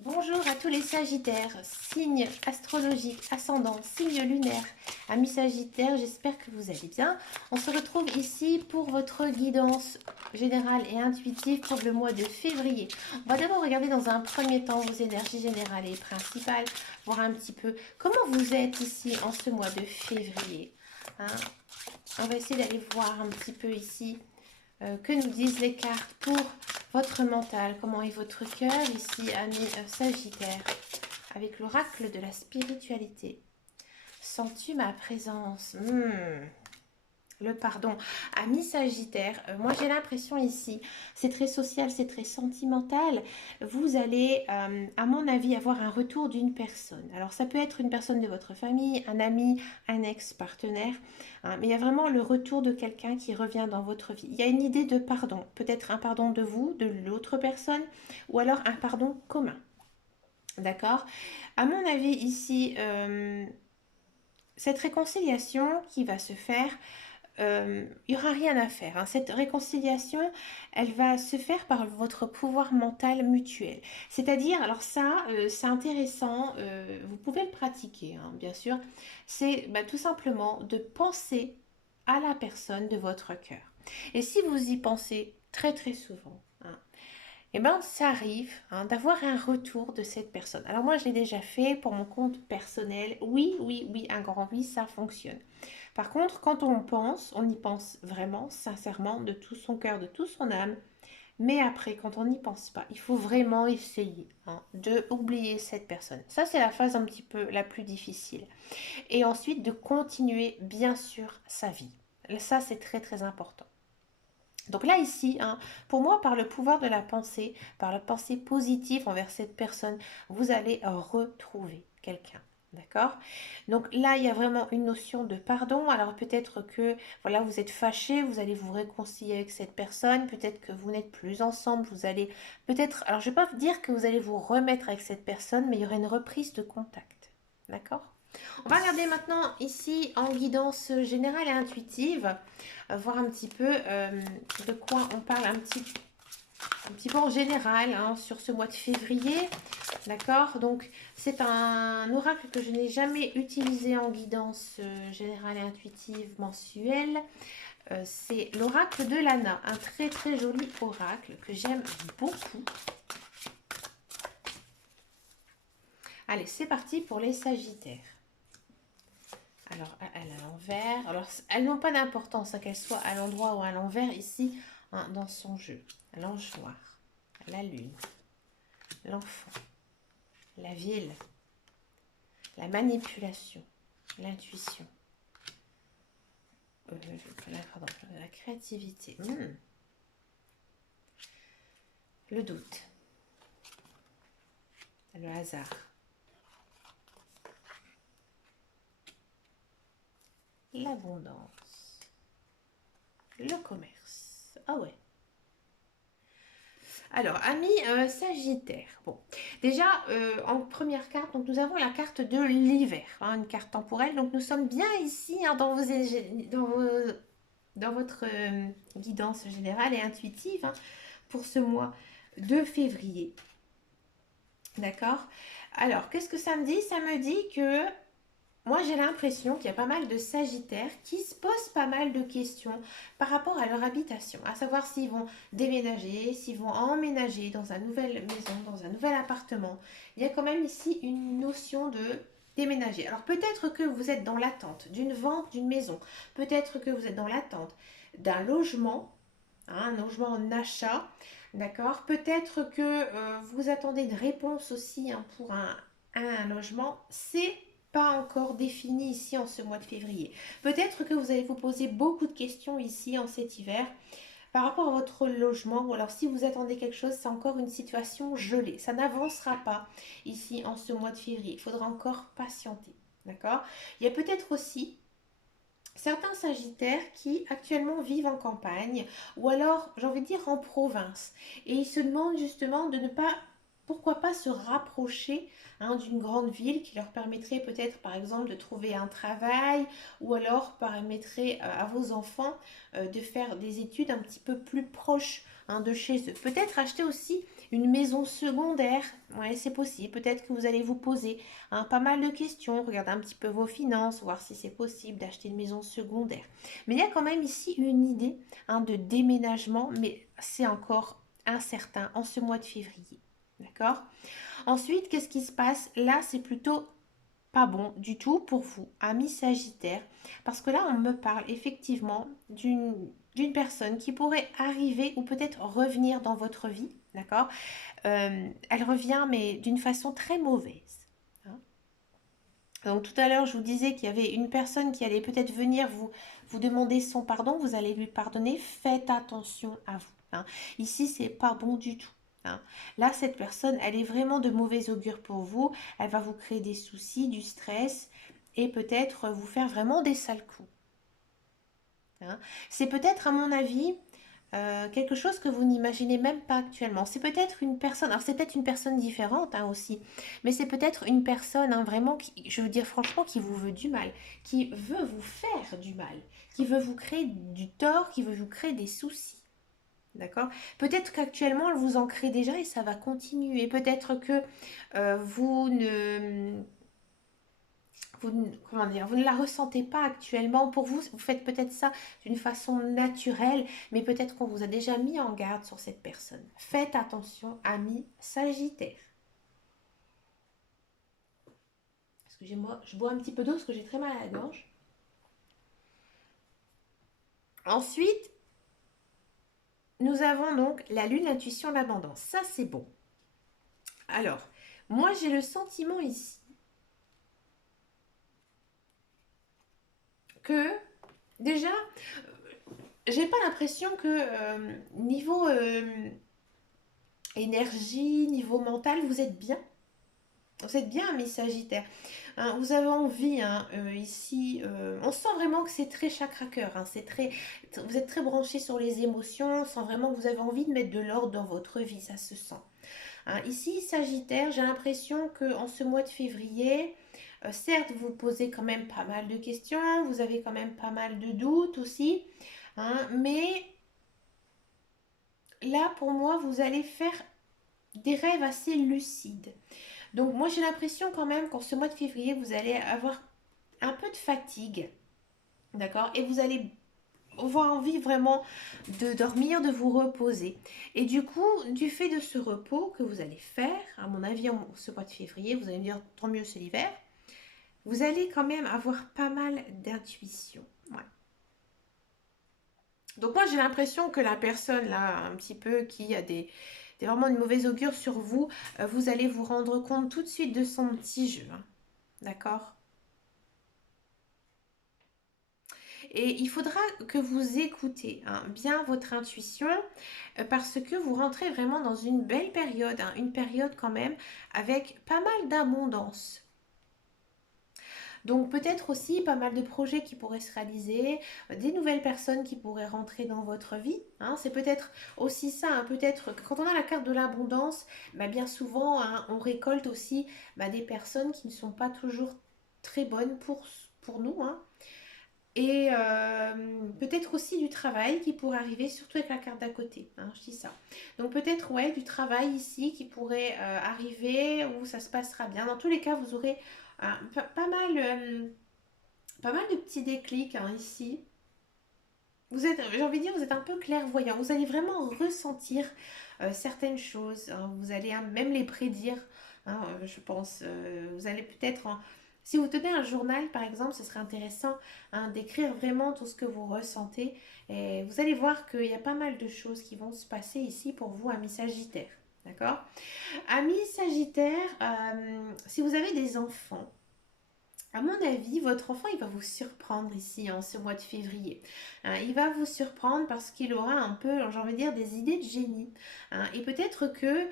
Bonjour à tous les Sagittaires, signe astrologique, ascendant, signe lunaire, amis Sagittaires, j'espère que vous allez bien. On se retrouve ici pour votre guidance générale et intuitive pour le mois de février. On va d'abord regarder dans un premier temps vos énergies générales et principales, voir un petit peu comment vous êtes ici en ce mois de février. Hein. On va essayer d'aller voir un petit peu ici que nous disent les cartes pour votre mental, comment est votre cœur ici, amis Sagittaire, avec l'oracle de la spiritualité. Sens-tu ma présence? Le pardon. Ami Sagittaire, moi j'ai l'impression ici, c'est très social, c'est très sentimental. Vous allez, à mon avis, avoir un retour d'une personne. Alors ça peut être une personne de votre famille, un ami, un ex-partenaire, hein, mais il y a vraiment le retour de quelqu'un qui revient dans votre vie. Il y a une idée de pardon, peut-être un pardon de vous, de l'autre personne, ou alors un pardon commun. D'accord? À mon avis ici, cette réconciliation qui va se faire, il n'y aura rien à faire. Hein. Cette réconciliation, elle va se faire par votre pouvoir mental mutuel. C'est-à-dire, alors ça, c'est intéressant, vous pouvez le pratiquer, hein, bien sûr, c'est tout simplement de penser à la personne de votre cœur. Et si vous y pensez très très souvent, hein, eh ben, ça arrive d'avoir un retour de cette personne. Alors moi, je l'ai déjà fait pour mon compte personnel. Oui, oui, oui, un grand oui, ça fonctionne. Par contre, quand on y pense vraiment, sincèrement, de tout son cœur, de tout son âme. Mais après, quand on n'y pense pas, il faut vraiment essayer de oublier cette personne. Ça, c'est la phase un petit peu la plus difficile. Et ensuite, de continuer, bien sûr, sa vie. Ça, c'est très, très important. Donc là, ici, pour moi, par le pouvoir de la pensée, par la pensée positive envers cette personne, vous allez retrouver quelqu'un. D'accord? Donc là, il y a vraiment une notion de pardon. Alors peut-être que voilà, vous êtes fâché, vous allez vous réconcilier avec cette personne. Peut-être que vous n'êtes plus ensemble. Vous allez peut-être. Alors je ne vais pas dire que vous allez vous remettre avec cette personne, mais il y aura une reprise de contact. D'accord? On va regarder maintenant ici en guidance générale et intuitive, voir un petit peu de quoi on parle un petit peu en général sur ce mois de février. D'accord? Donc c'est un oracle que je n'ai jamais utilisé en guidance générale et intuitive mensuelle. C'est l'oracle de Lana, un très très joli oracle que j'aime beaucoup. Allez, c'est parti pour les Sagittaires. Alors, elle à l'envers. Alors, elles n'ont pas d'importance, qu'elles soient à l'endroit ou à l'envers ici dans son jeu. L'ange noir, la lune, l'enfant, la ville, la manipulation, l'intuition, la créativité, le doute, le hasard, l'abondance, le commerce. Ah ouais. Alors, amis Sagittaire. Bon, déjà, en première carte, donc nous avons la carte de l'hiver, une carte temporelle. Donc, nous sommes bien ici dans votre guidance générale et intuitive pour ce mois de février. D'accord? Alors, qu'est-ce que ça me dit? Ça me dit que moi, j'ai l'impression qu'il y a pas mal de Sagittaires qui se posent pas mal de questions par rapport à leur habitation, à savoir s'ils vont déménager, s'ils vont emménager dans une nouvelle maison, dans un nouvel appartement. Il y a quand même ici une notion de déménager. Alors peut-être que vous êtes dans l'attente d'une vente d'une maison, peut-être que vous êtes dans l'attente d'un logement, un logement en achat, d'accord? Peut-être que vous attendez une réponse aussi pour un logement. C'est pas encore défini ici en ce mois de février. Peut-être que vous allez vous poser beaucoup de questions ici en cet hiver par rapport à votre logement, ou alors si vous attendez quelque chose, c'est encore une situation gelée. Ça n'avancera pas ici en ce mois de février. Il faudra encore patienter. D'accord? Il y a peut-être aussi certains Sagittaires qui actuellement vivent en campagne ou alors, j'ai envie de dire, en province. Et ils se demandent justement de ne pas, pourquoi pas se rapprocher d'une grande ville qui leur permettrait peut-être par exemple de trouver un travail ou alors permettrait à vos enfants de faire des études un petit peu plus proches de chez eux. Peut-être acheter aussi Une maison secondaire, ouais, c'est possible. Peut-être que vous allez vous poser pas mal de questions, regarder un petit peu vos finances, voir si c'est possible d'acheter une maison secondaire. Mais il y a quand même ici une idée de déménagement, mais c'est encore incertain en ce mois de février. D'accord? Ensuite, qu'est-ce qui se passe? Là, c'est plutôt pas bon du tout pour vous, ami Sagittaire, parce que là, on me parle effectivement d'une personne qui pourrait arriver ou peut-être revenir dans votre vie, d'accord? Elle revient, mais d'une façon très mauvaise. Hein. Donc tout à l'heure, je vous disais qu'il y avait une personne qui allait peut-être venir vous demander son pardon, vous allez lui pardonner, faites attention à vous. Hein. Ici, c'est pas bon du tout. Hein. Là, cette personne, elle est vraiment de mauvais augure pour vous, elle va vous créer des soucis, du stress et peut-être vous faire vraiment des sales coups. Hein. C'est peut-être, à mon avis, quelque chose que vous n'imaginez même pas actuellement. C'est peut-être une personne, alors c'est peut-être une personne différente aussi, mais c'est peut-être une personne vraiment, je veux dire franchement, qui vous veut du mal, qui veut vous faire du mal, qui veut vous créer du tort, qui veut vous créer des soucis. D'accord? Peut-être qu'actuellement, elle vous en crée déjà et ça va continuer. Peut-être que vous ne comment dire, vous ne la ressentez pas actuellement. Pour vous, vous faites peut-être ça d'une façon naturelle, mais peut-être qu'on vous a déjà mis en garde sur cette personne. Faites attention, amis Sagittaire. Excusez-moi, je bois un petit peu d'eau parce que j'ai très mal à la gorge. Ensuite, nous avons donc la lune, l'intuition, l'abondance. Ça, c'est bon. Alors, moi, j'ai le sentiment ici que déjà, j'ai pas l'impression que niveau énergie, niveau mental, vous êtes bien. Vous êtes bien, mes Sagittaires. Hein, vous avez envie, ici, on sent vraiment que c'est très chakra-cœur. Vous êtes très branché sur les émotions. On sent vraiment que vous avez envie de mettre de l'ordre dans votre vie, ça se sent. Hein, ici, Sagittaire, j'ai l'impression qu'en ce mois de février, certes, vous posez quand même pas mal de questions, vous avez quand même pas mal de doutes aussi, mais là, pour moi, vous allez faire des rêves assez lucides. Donc moi j'ai l'impression quand même qu'en ce mois de février, vous allez avoir un peu de fatigue, d'accord? Et vous allez avoir envie vraiment de dormir, de vous reposer. Et du coup, du fait de ce repos que vous allez faire, à mon avis, en ce mois de février, vous allez me dire tant mieux c'est l'hiver, vous allez quand même avoir pas mal d'intuition. Ouais. Donc moi j'ai l'impression que la personne là, un petit peu qui a vraiment une mauvaise augure sur vous, vous allez vous rendre compte tout de suite de son petit jeu. Hein. D'accord? Et il faudra que vous écoutez bien votre intuition parce que vous rentrez vraiment dans une belle période, une période quand même avec pas mal d'abondance. Donc peut-être aussi pas mal de projets qui pourraient se réaliser, des nouvelles personnes qui pourraient rentrer dans votre vie. C'est peut-être aussi ça, peut-être que quand on a la carte de l'abondance, bien souvent on récolte aussi des personnes qui ne sont pas toujours très bonnes pour nous. Et peut-être aussi du travail qui pourrait arriver, surtout avec la carte d'à côté. Je dis ça. Donc peut-être, ouais, du travail ici qui pourrait arriver où ça se passera bien. Dans tous les cas, vous aurez pas mal de petits déclics ici. J'ai envie de dire, vous êtes un peu clairvoyant. Vous allez vraiment ressentir certaines choses. Vous allez même les prédire, je pense. Vous allez peut-être si vous tenez un journal, par exemple, ce serait intéressant d'écrire vraiment tout ce que vous ressentez. Et vous allez voir qu'il y a pas mal de choses qui vont se passer ici pour vous, amis Sagittaire. D'accord? Amis Sagittaire, si vous avez des enfants, à mon avis, votre enfant, il va vous surprendre ici en ce mois de février. Il va vous surprendre parce qu'il aura un peu, j'ai envie de dire, des idées de génie. Et peut-être que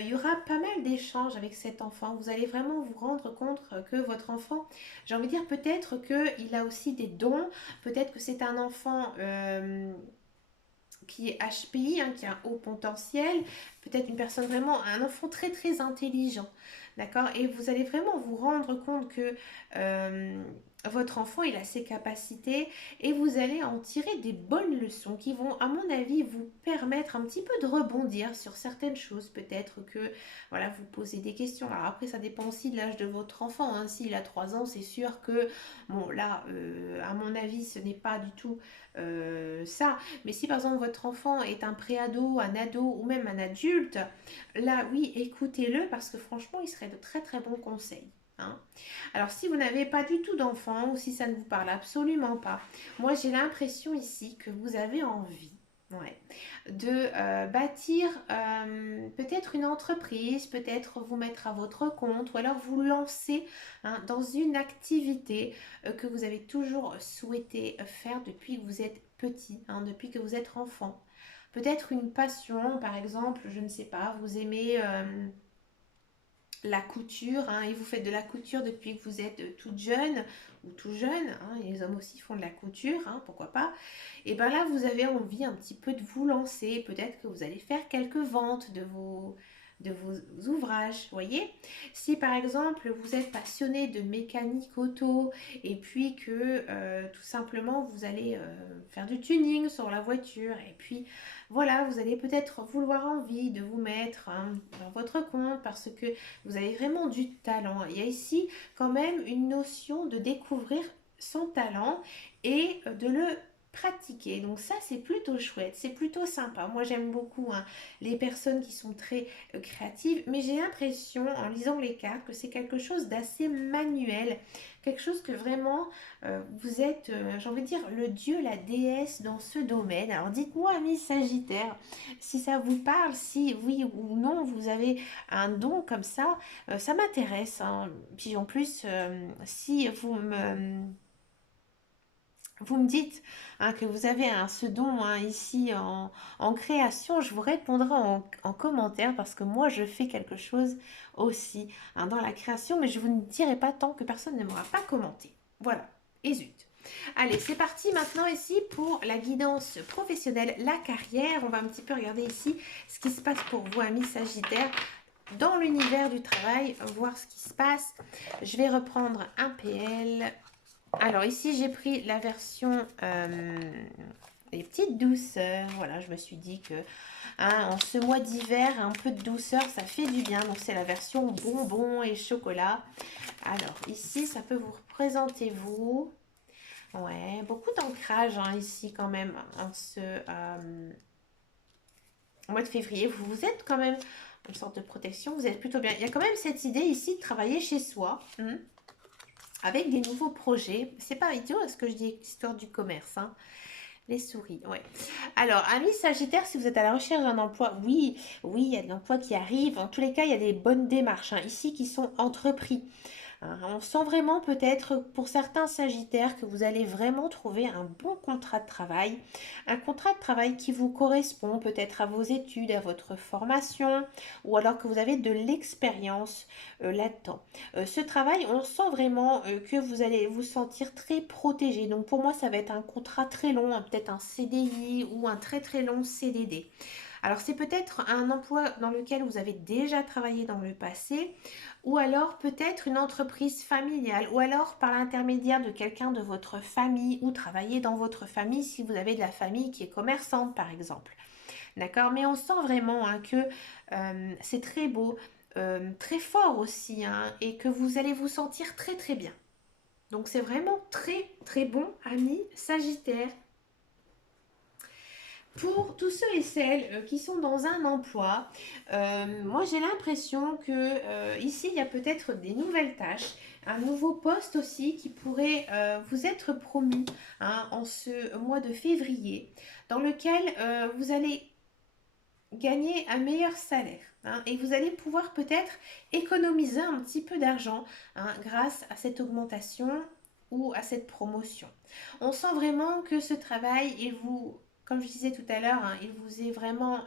il y aura pas mal d'échanges avec cet enfant. Vous allez vraiment vous rendre compte que votre enfant, j'ai envie de dire, peut-être qu'il a aussi des dons. Peut-être que c'est un enfant qui est HPI, qui a un haut potentiel, peut-être une personne vraiment, un enfant très très intelligent, d'accord? Et vous allez vraiment vous rendre compte que votre enfant, il a ses capacités et vous allez en tirer des bonnes leçons qui vont, à mon avis, vous permettre un petit peu de rebondir sur certaines choses. Peut-être que, voilà, vous posez des questions. Alors après, ça dépend aussi de l'âge de votre enfant, hein. S'il a 3 ans, c'est sûr que, bon, là, à mon avis, ce n'est pas du tout ça. Mais si, par exemple, votre enfant est un préado, un ado ou même un adulte, là, oui, écoutez-le parce que franchement, il serait de très, très bons conseils, hein. Alors, si vous n'avez pas du tout d'enfant ou si ça ne vous parle absolument pas, moi j'ai l'impression ici que vous avez envie, ouais, de bâtir peut-être une entreprise, peut-être vous mettre à votre compte ou alors vous lancer, hein, dans une activité que vous avez toujours souhaité faire depuis que vous êtes petit, hein, depuis que vous êtes enfant. Peut-être une passion, par exemple, je ne sais pas, vous aimez la couture, hein, et vous faites de la couture depuis que vous êtes toute jeune ou tout jeune, hein, et les hommes aussi font de la couture, hein, pourquoi pas, et bien là vous avez envie un petit peu de vous lancer, peut-être que vous allez faire quelques ventes de vos ouvrages, voyez. Si par exemple vous êtes passionné de mécanique auto et puis que tout simplement vous allez faire du tuning sur la voiture et puis voilà, vous allez peut-être vouloir envie de vous mettre, hein, dans votre compte parce que vous avez vraiment du talent. Il y a ici quand même une notion de découvrir son talent et de le pratiquer. Donc ça, c'est plutôt chouette, c'est plutôt sympa. Moi, j'aime beaucoup, hein, les personnes qui sont très créatives, mais j'ai l'impression, en lisant les cartes, que c'est quelque chose d'assez manuel, quelque chose que vraiment vous êtes, j'ai envie de dire, le dieu, la déesse dans ce domaine. Alors dites-moi, amis Sagittaire, si ça vous parle, si oui ou non, vous avez un don comme ça m'intéresse, hein. Puis en plus, si vous me dites, hein, que vous avez ce don, hein, ici en création, je vous répondrai en commentaire parce que moi je fais quelque chose aussi, hein, dans la création, mais je vous ne dirai pas tant que personne ne m'aura pas commenté. Voilà, et zut. Allez, c'est parti maintenant ici pour la guidance professionnelle, la carrière. On va un petit peu regarder ici ce qui se passe pour vous, amis Sagittaires, dans l'univers du travail, voir ce qui se passe. Je vais reprendre un PL. Alors ici, j'ai pris la version des petites douceurs. Voilà, je me suis dit que, hein, en ce mois d'hiver, un peu de douceur, ça fait du bien. Donc c'est la version bonbons et chocolat. Alors ici, ça peut vous représenter vous. Ouais, beaucoup d'ancrage, hein, ici quand même en ce mois de février. Vous êtes quand même une sorte de protection, vous êtes plutôt bien. Il y a quand même cette idée ici de travailler chez soi, avec des nouveaux projets. C'est pas idiot ce que je dis, histoire du commerce, hein. Les souris, ouais. Alors, amis Sagittaire, si vous êtes à la recherche d'un emploi, oui, oui, il y a de l'emploi qui arrive. En tous les cas, il y a des bonnes démarches, hein, ici qui sont entreprises. On sent vraiment peut-être pour certains Sagittaires que vous allez vraiment trouver un bon contrat de travail, un contrat de travail qui vous correspond peut-être à vos études, à votre formation, ou alors que vous avez de l'expérience là-dedans. Ce travail, on sent vraiment que vous allez vous sentir très protégé. Donc pour moi, ça va être un contrat très long, hein, peut-être un CDI ou un très très long CDD. Alors c'est peut-être un emploi dans lequel vous avez déjà travaillé dans le passé, ou alors peut-être une entreprise familiale, ou alors par l'intermédiaire de quelqu'un de votre famille, ou travailler dans votre famille si vous avez de la famille qui est commerçante par exemple. D'accord? Mais on sent vraiment, hein, que c'est très beau, très fort aussi, hein, et que vous allez vous sentir très très bien. Donc c'est vraiment très très bon, amis Sagittaire. Pour tous ceux et celles qui sont dans un emploi, moi j'ai l'impression que ici il y a peut-être des nouvelles tâches, un nouveau poste aussi qui pourrait vous être promu, hein, en ce mois de février, dans lequel vous allez gagner un meilleur salaire, hein, et vous allez pouvoir peut-être économiser un petit peu d'argent, hein, grâce à cette augmentation ou à cette promotion. On sent vraiment que ce travail, comme je disais tout à l'heure, hein, il vous est vraiment,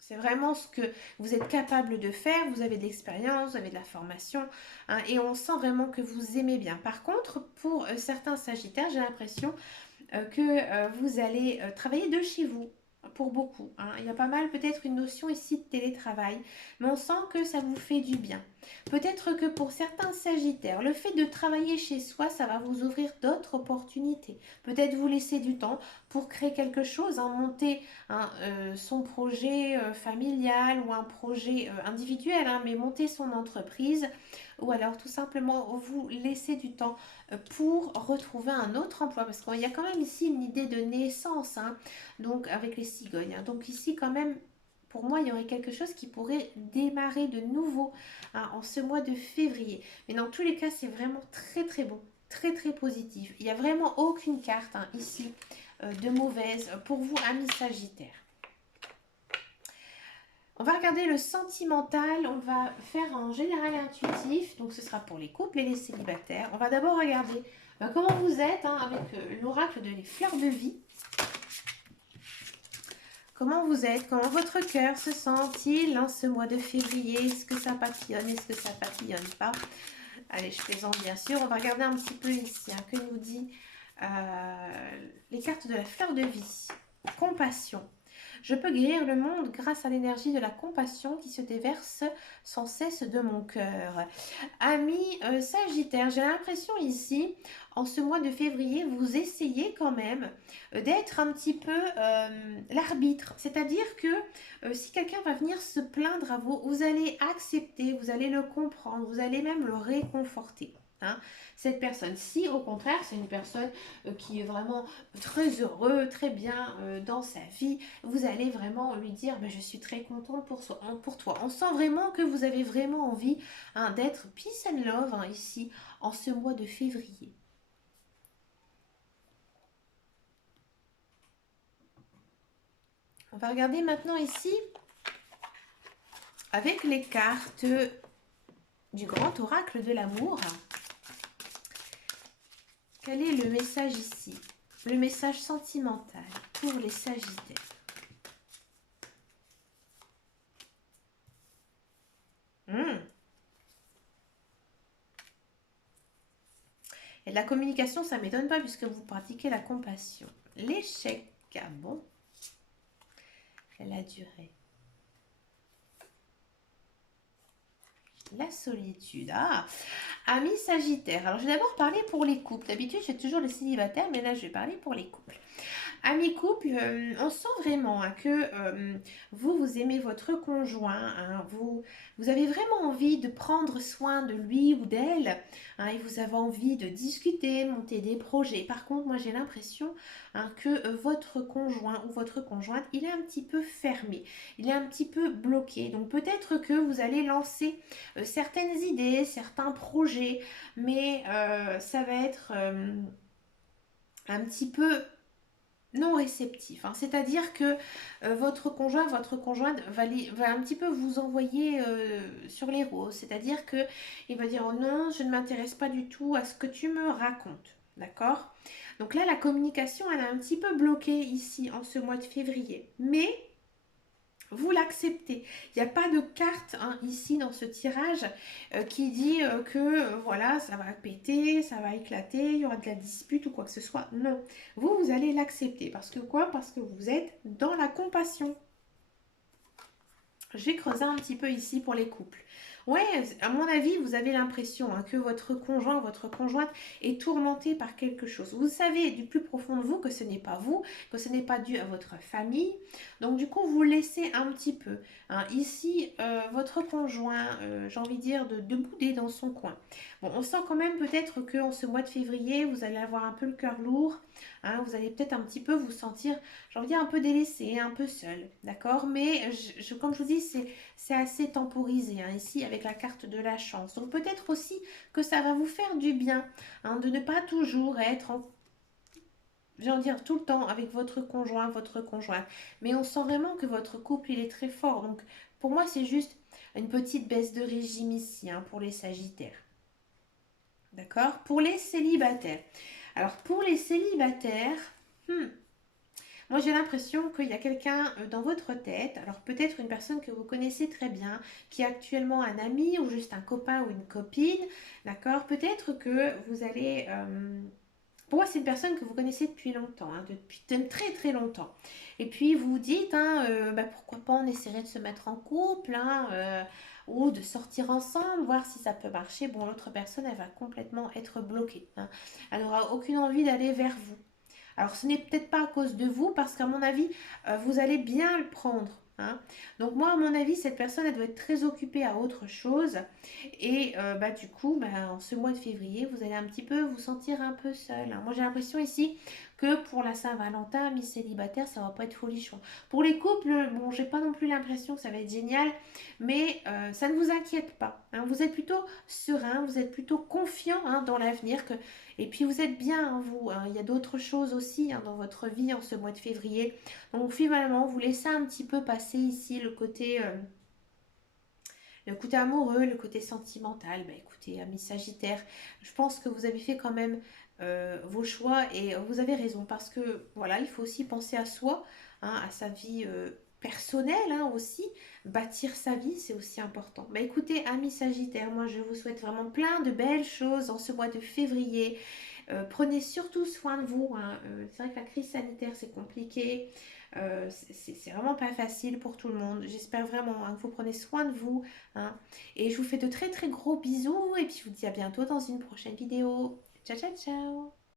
c'est vraiment ce que vous êtes capable de faire. Vous avez de l'expérience, vous avez de la formation, hein, et on sent vraiment que vous aimez bien. Par contre, pour certains Sagittaires, j'ai l'impression que vous allez travailler de chez vous pour beaucoup, hein. Il y a pas mal peut-être une notion ici de télétravail, mais on sent que ça vous fait du bien. Peut-être que pour certains Sagittaires, le fait de travailler chez soi, ça va vous ouvrir d'autres opportunités. Peut-être vous laisser du temps pour créer quelque chose, hein, monter son projet familial ou un projet individuel, hein, mais monter son entreprise ou alors tout simplement vous laisser du temps pour retrouver un autre emploi parce qu'il y a quand même ici une idée de naissance, hein, donc avec les cigognes, hein. Donc ici quand même pour moi, il y aurait quelque chose qui pourrait démarrer de nouveau, hein, en ce mois de février. Mais dans tous les cas, c'est vraiment très très bon, très très positif. Il n'y a vraiment aucune carte, hein, ici de mauvaise pour vous, amis Sagittaires. On va regarder le sentimental, on va faire en général intuitif, donc ce sera pour les couples et les célibataires. On va d'abord regarder comment vous êtes, hein, avec l'oracle de les fleurs de vie. Comment vous êtes? Comment votre cœur se sent-il en ce mois de février? Est-ce que ça papillonne? Est-ce que ça papillonne pas? Allez, je plaisante bien sûr. On va regarder un petit peu ici, hein, que nous dit les cartes de la fleur de vie. Compassion. Je peux guérir le monde grâce à l'énergie de la compassion qui se déverse sans cesse de mon cœur. Amis Sagittaire, j'ai l'impression ici, en ce mois de février, vous essayez quand même d'être un petit peu l'arbitre. C'est-à-dire que si quelqu'un va venir se plaindre à vous, vous allez accepter, vous allez le comprendre, vous allez même le réconforter. Hein, cette personne. Si au contraire c'est une personne qui est vraiment très heureux, très bien dans sa vie, vous allez vraiment lui dire je suis très contente pour toi. On sent vraiment que vous avez vraiment envie, hein, d'être peace and love, hein, ici en ce mois de février. On va regarder maintenant ici avec les cartes du grand oracle de l'amour. Quel est le message ici? Le message sentimental pour les Sagittaires. Et la communication, ça ne m'étonne pas puisque vous pratiquez la compassion. L'échec, ah bon? La durée. La solitude. Ah, amis Sagittaire. Alors, je vais d'abord parler pour les couples. D'habitude, j'ai toujours les célibataires, mais là, je vais parler pour les couples. Amis couple, on sent vraiment, hein, que vous aimez votre conjoint, hein, vous avez vraiment envie de prendre soin de lui ou d'elle, hein, et vous avez envie de discuter, monter des projets. Par contre, moi j'ai l'impression, hein, que votre conjoint ou votre conjointe, il est un petit peu fermé, il est un petit peu bloqué. Donc peut-être que vous allez lancer certaines idées, certains projets, mais ça va être un petit peu non réceptif, hein. C'est-à-dire que votre conjoint, votre conjointe va un petit peu vous envoyer sur les roses. C'est-à-dire que il va dire oh non, je ne m'intéresse pas du tout à ce que tu me racontes. D'accord? Donc là, la communication, elle est un petit peu bloquée ici en ce mois de février. Mais vous l'acceptez. Il n'y a pas de carte, hein, ici dans ce tirage qui dit que voilà, ça va péter, ça va éclater, il y aura de la dispute ou quoi que ce soit. Non, vous allez l'accepter. Parce que quoi? Parce que vous êtes dans la compassion. Je vais creuser un petit peu ici pour les couples. Ouais, à mon avis, vous avez l'impression, hein, que votre conjoint, votre conjointe est tourmenté par quelque chose. Vous savez du plus profond de vous que ce n'est pas vous, que ce n'est pas dû à votre famille. Donc du coup, vous laissez un petit peu, hein, ici, votre conjoint, j'ai envie de dire, de bouder dans son coin. Bon, on sent quand même peut-être qu'en ce mois de février, vous allez avoir un peu le cœur lourd. Hein, vous allez peut-être un petit peu vous sentir, j'ai envie de dire, un peu délaissé, un peu seul. D'accord? Mais comme je vous dis, c'est assez temporisé, hein, ici avec la carte de la chance. Donc peut-être aussi que ça va vous faire du bien, hein, de ne pas toujours être j'ai envie de dire tout le temps avec votre conjoint, votre conjointe. Mais on sent vraiment que votre couple, il est très fort. Donc pour moi, c'est juste une petite baisse de régime ici, hein, pour les Sagittaires. D'accord? Pour les célibataires. Alors pour les célibataires, moi, j'ai l'impression qu'il y a quelqu'un dans votre tête, alors peut-être une personne que vous connaissez très bien, qui est actuellement un ami ou juste un copain ou une copine, d'accord? Peut-être que vous allez Pour moi, c'est une personne que vous connaissez depuis longtemps, hein, depuis très très longtemps. Et puis vous vous dites, hein, bah, pourquoi pas on essaierait de se mettre en couple, hein, ou de sortir ensemble, voir si ça peut marcher. Bon, l'autre personne, elle va complètement être bloquée, hein. Elle n'aura aucune envie d'aller vers vous. Alors ce n'est peut-être pas à cause de vous, parce qu'à mon avis, vous allez bien le prendre, hein. Donc moi, à mon avis, cette personne, elle doit être très occupée à autre chose. Et bah, du coup, bah, en ce mois de février, vous allez un petit peu vous sentir un peu seul, hein. Moi, j'ai l'impression ici que pour la Saint-Valentin, mis célibataire, ça va pas être folichon. Pour les couples, bon, j'ai pas non plus l'impression que ça va être génial, mais ça ne vous inquiète pas, hein. Vous êtes plutôt serein, vous êtes plutôt confiant, hein, dans l'avenir, que et puis vous êtes bien, hein, vous, hein. Il y a d'autres choses aussi, hein, dans votre vie en ce mois de février. Donc finalement, vous laissez un petit peu passer ici le côté amoureux, le côté sentimental. Bah écoutez, amis Sagittaire, je pense que vous avez fait quand même vos choix et vous avez raison parce que voilà, il faut aussi penser à soi, hein, à sa vie personnelle, hein, aussi. Bâtir sa vie, c'est aussi important. Bah écoutez, amis Sagittaire, moi je vous souhaite vraiment plein de belles choses en ce mois de février. Prenez surtout soin de vous, hein. C'est vrai que la crise sanitaire, c'est compliqué. C'est vraiment pas facile pour tout le monde. J'espère vraiment, hein, que vous prenez soin de vous, hein. Et je vous fais de très très gros bisous. Et puis je vous dis à bientôt dans une prochaine vidéo. Ciao, ciao, ciao.